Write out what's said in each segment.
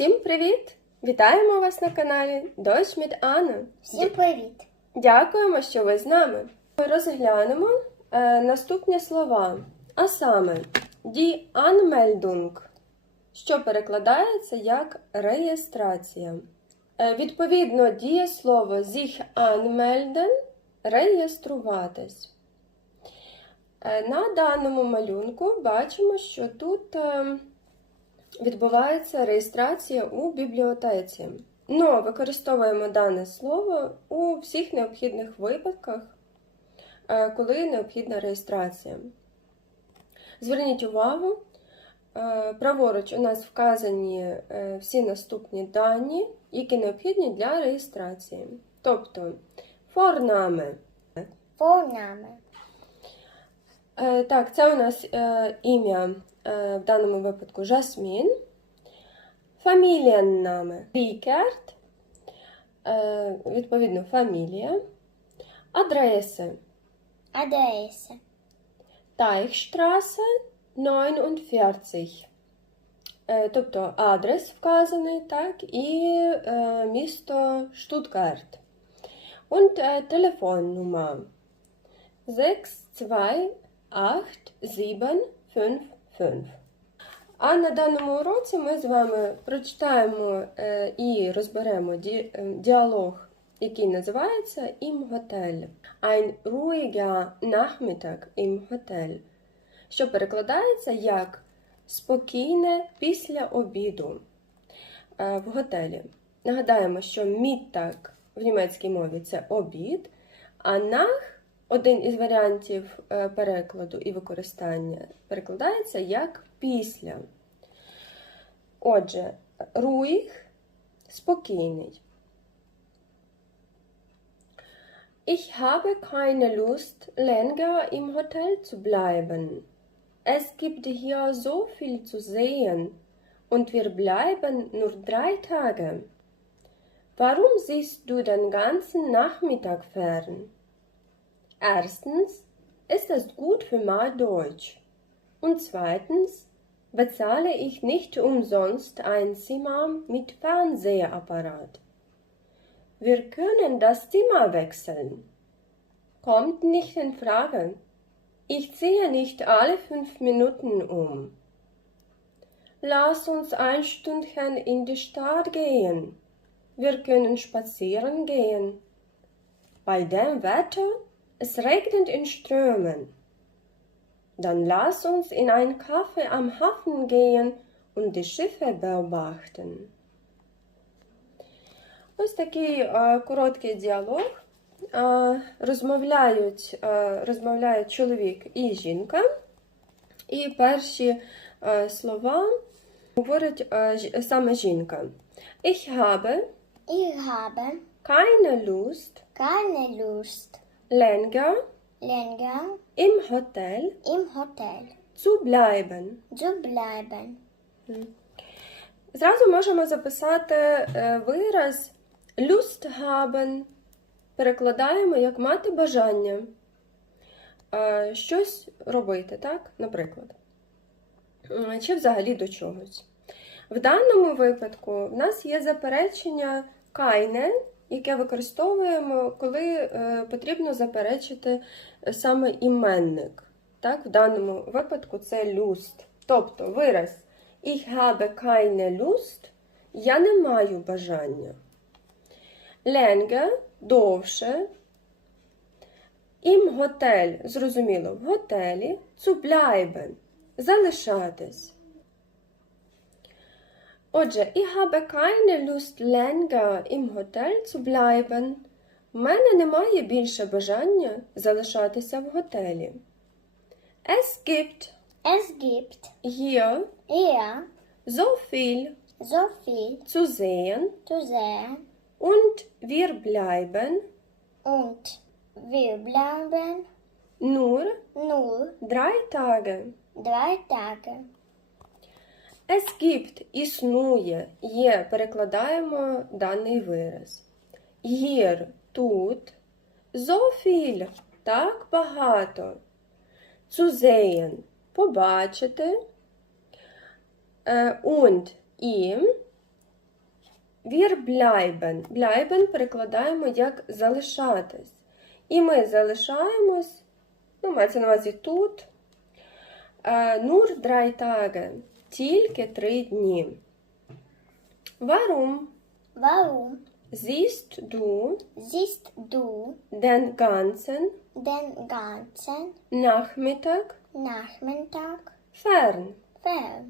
Всім привіт! Вітаємо вас на каналі Дощ від Анна. Всім привіт! Дякуємо, що ви з нами. Ми розглянемо е, наступні слова, а саме Die Anmeldung, що перекладається як реєстрація. Е, відповідно, дієслово sich anmelden реєструватись. Е, на даному малюнку бачимо, що тут е, відбувається реєстрація у бібліотеці. Но використовуємо дане слово у всіх необхідних випадках, е, коли необхідна реєстрація. Зверніть увагу, е, праворуч у нас вказані е, всі наступні дані, які необхідні для реєстрації. Тобто форнами. Е, Так, це у нас ім'я Е, в даному випадку жасмін. Фамілія нами Рікерт, е, відповідно, фамілія, адреси. Адреси. Тайхштрасе 49. Е, тобто адрес вказаний, так, і місто Штутгарт. Und Telefonnummer 62875 5. А на даному уроці ми з вами прочитаємо е, і розберемо е, діалог, який називається Ім. Ein ruhiger Nachmittag im Hotel, що перекладається як спокійне після обіду е, в готелі. Нагадаємо, що міттак в німецькій мові це обід, а нах один із варіантів е, перекладу і використання перекладається як після. Отже, руїх спокійний. Ich habe keine Lust, länger im Hotel zu bleiben. Es gibt hier so viel zu sehen und wir bleiben nur drei Tage. Warum siehst du den ganzen Nachmittag fern? Erstens ist es gut für mein Deutsch. Und zweitens bezahle ich nicht umsonst ein Zimmer mit Fernsehapparat. Wir können das Zimmer wechseln. Kommt nicht in Frage. Ich ziehe nicht alle fünf Minuten um. Lass uns ein Stündchen in die Stadt gehen. Wir können spazieren gehen. Bei dem Wetter, es regnet in Strömen. Dann lass uns in ein Café am Hafen gehen und die Schiffe beobachten. Ось такий е, короткий діалог. Е, розмовляють, е, розмовляють чоловік і жінка. І перші е, слова говорить е, ж- саме жінка. Ich habe Ich habe keine Lust, keine Lust, länger länger im Hotel im Hotel zu bleiben. zu bleiben. Зразу можемо записати е, вираз Lust haben. Перекладаємо як мати бажання е, щось робити, так? Наприклад. Чи взагалі до чогось. В даному випадку в нас є заперечення кайне, яке використовуємо, коли е, потрібно заперечити е, саме іменник. Так? В даному випадку це люст. Тобто вираз Ich habe keine Lust, я не маю бажання. Länger – довше. Im Hotel – зрозуміло, в готелі. Bleiben – залишатись. Отже, ich habe keine Lust länger im Hotel zu bleiben. У мене немає більше бажання залишатися в готелі. Es gibt Es gibt hier hier so viel so viel zu sehen zu sehen und wir bleiben und wir bleiben nur nur drei Tage. drei Tage. Gibt існує, є, перекладаємо даний вираз. Hier – тут, viel – так багато. Sehen – побачити. Und – і Wir bleiben. Bleiben перекладаємо як залишатись. І ми залишаємось, ну, мається на увазі тут. Е, Nur drei. Тільки три дні. Warum Warum siehst du siehst du den ganzen den ganzen Nachmittag Nachmittag fern? fern?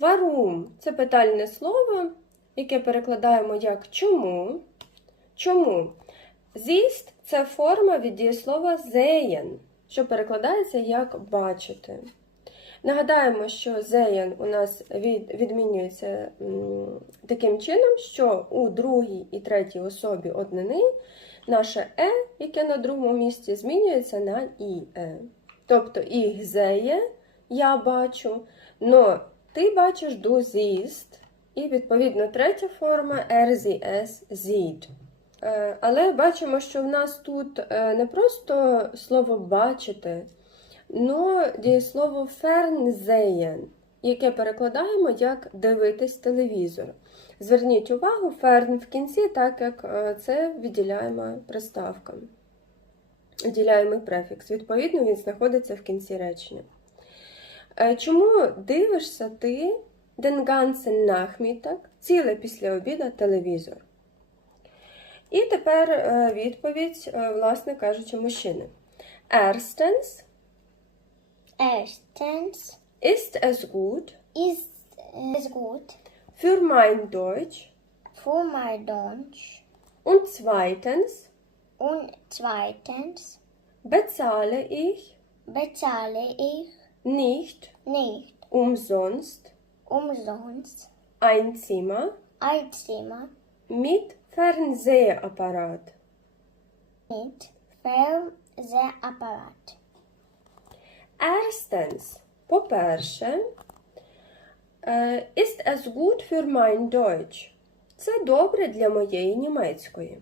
Warum це питальне слово, яке перекладаємо як чому. Чому? Зіст це форма від дієслова sehen, що перекладається як бачити. Нагадаємо, що sehen у нас від, відмінюється таким чином, що у другій і третій особі однини наше е, яке на другому місці, змінюється на іе. Тобто ich sehe, я бачу, но ти бачиш du siehst, і відповідно третя форма sie, es. Е, Але бачимо, що в нас тут е, не просто слово бачити, но дієслово fernsehen, яке перекладаємо як дивитись телевізор. Зверніть увагу, ферн в кінці, так як е, це відділяємо приставка. Відділяємий префікс. Відповідно, він знаходиться в кінці речення. Е, Чому дивишся ти ganzen Nachmittag, ціле після обіда телевізор? І тепер е, відповідь, власне кажучи, мужчини. Erstens Erstens ist es gut ist es gut für mein Deutsch für mein Deutsch und zweitens und zweitens bezahle ich bezahle ich nicht nicht umsonst umsonst ein Zimmer ein Zimmer mit Fernsehapparat. mit Fernsehapparat. Erstens, по-перше, е, ist es gut für mein Deutsch. Це добре для моєї німецької.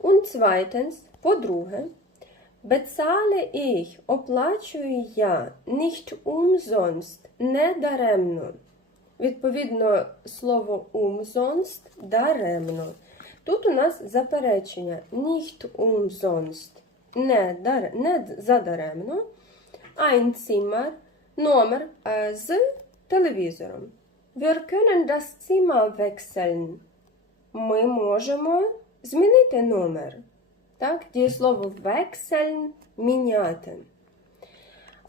Und zweitens, по-друге, bezahle ich, оплачую я, nicht umsonst, не даремно. Відповідно, слово umsonst даремно. Тут у нас заперечення nicht umsonst, не, дар, не задаремно. Ein Zimmer, номер е, з телевізором. Wir können das Zimmer wechseln. Ми можемо змінити номер. Так, дієслово wechseln – міняти.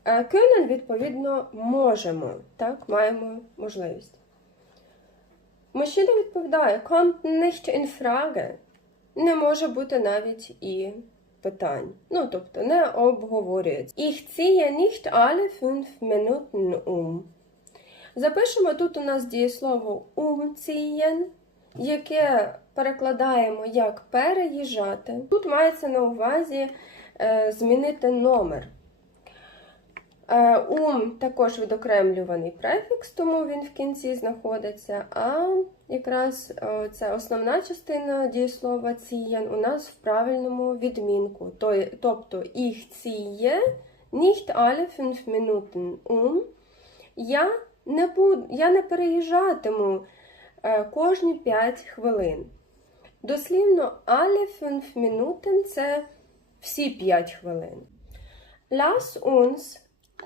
Е, Können, відповідно, можемо. Так, маємо можливість. Мужчина відповідає, kommt nicht in Frage. Не може бути навіть і питань. Ну, тобто не обговорюється. Ich ziehe nicht alle fünf Minuten um. Запишемо тут у нас дієслово umziehen, яке перекладаємо як переїжджати. Тут мається на увазі е, змінити номер. Е, Ум також відокремлюваний префікс, тому він в кінці знаходиться. А якраз е, це основна частина дієслова цієн у нас в правильному відмінку. Тобто ich ziehe nicht alle fünf Minuten um. Я не, буду, я не переїжджатиму е, кожні 5 хвилин. Дослівно, fünf Minuten – це всі 5 хвилин. Lass uns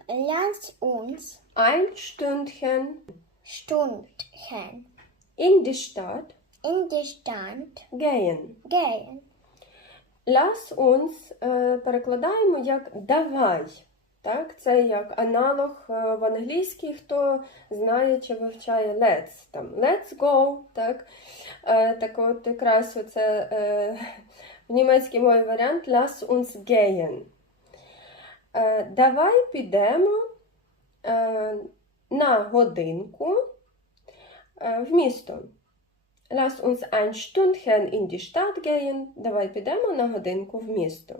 Lass uns ein Stündchen Stunden in die Stadt in die Stadt gehen. gehen. Lass uns е, перекладаємо як давай. Так, це як аналог е, в англійській, хто знає чи вивчає let's. Там let's go. Так, е, так от якраз оце е, в німецькій мові варіант lass uns gehen. Е, давай підемо е, на годинку е, в місто. Lass uns ein Stündchen in die Stadt gehen. Давай підемо на годинку в місто.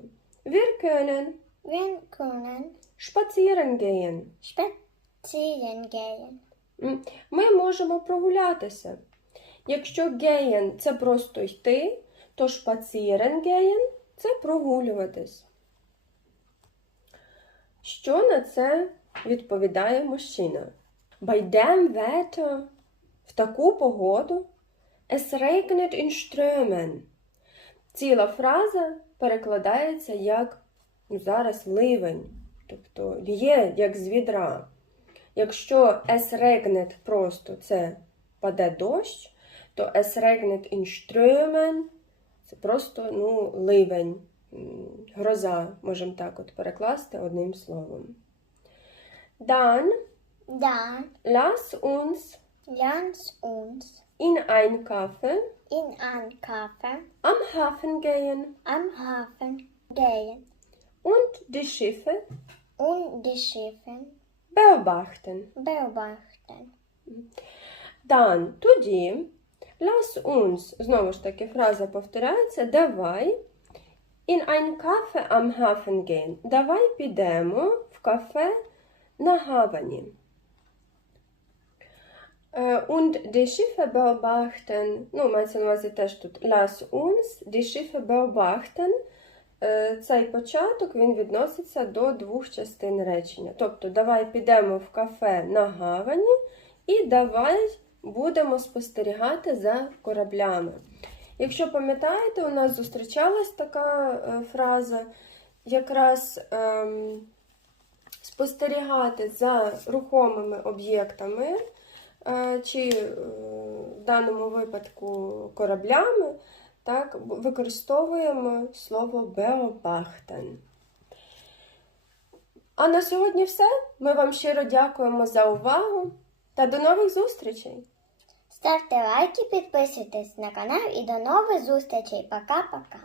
Wir können Wir können spazieren gehen. spazieren gehen. Ми можемо прогулятися. Якщо gehen – це просто йти, то spazieren gehen – це прогулюватись. Що на це відповідає мужчина? Dem Wetter – в таку погоду Es regnet in Strömen. Ціла фраза перекладається як ну, зараз ливень, тобто лє як з відра. Якщо es regnet просто це паде дощ, то es regnet in Strömen це просто ну, ливень, гроза, можемо так от перекласти одним словом. Dann Dann lass uns lass uns in ein Café in ein Café am Hafen gehen am Hafen gehen und die Schiffe und die Schiffe beobachten. beobachten. Dann тоді lass uns, знову ж таки фраза повторяється, давай in ein Café am Hafen gehen. Давай підемо в кафе на гавані. Und die Schiffe beobachten, ну, мається на увазі теж тут lass uns, die Schiffe beobachten. Цей початок він відноситься до двох частин речення. Тобто, давай підемо в кафе на гавані і давай будемо спостерігати за кораблями. Якщо пам'ятаєте, у нас зустрічалась така е, фраза, якраз ем, спостерігати за рухомими об'єктами, е, чи е, в даному випадку кораблями, так, використовуємо слово beobachten. А на сьогодні все. Ми вам щиро дякуємо за увагу та до нових зустрічей! Ставте лайки, підписуйтесь на канал і до нових зустрічей. Пока-пока.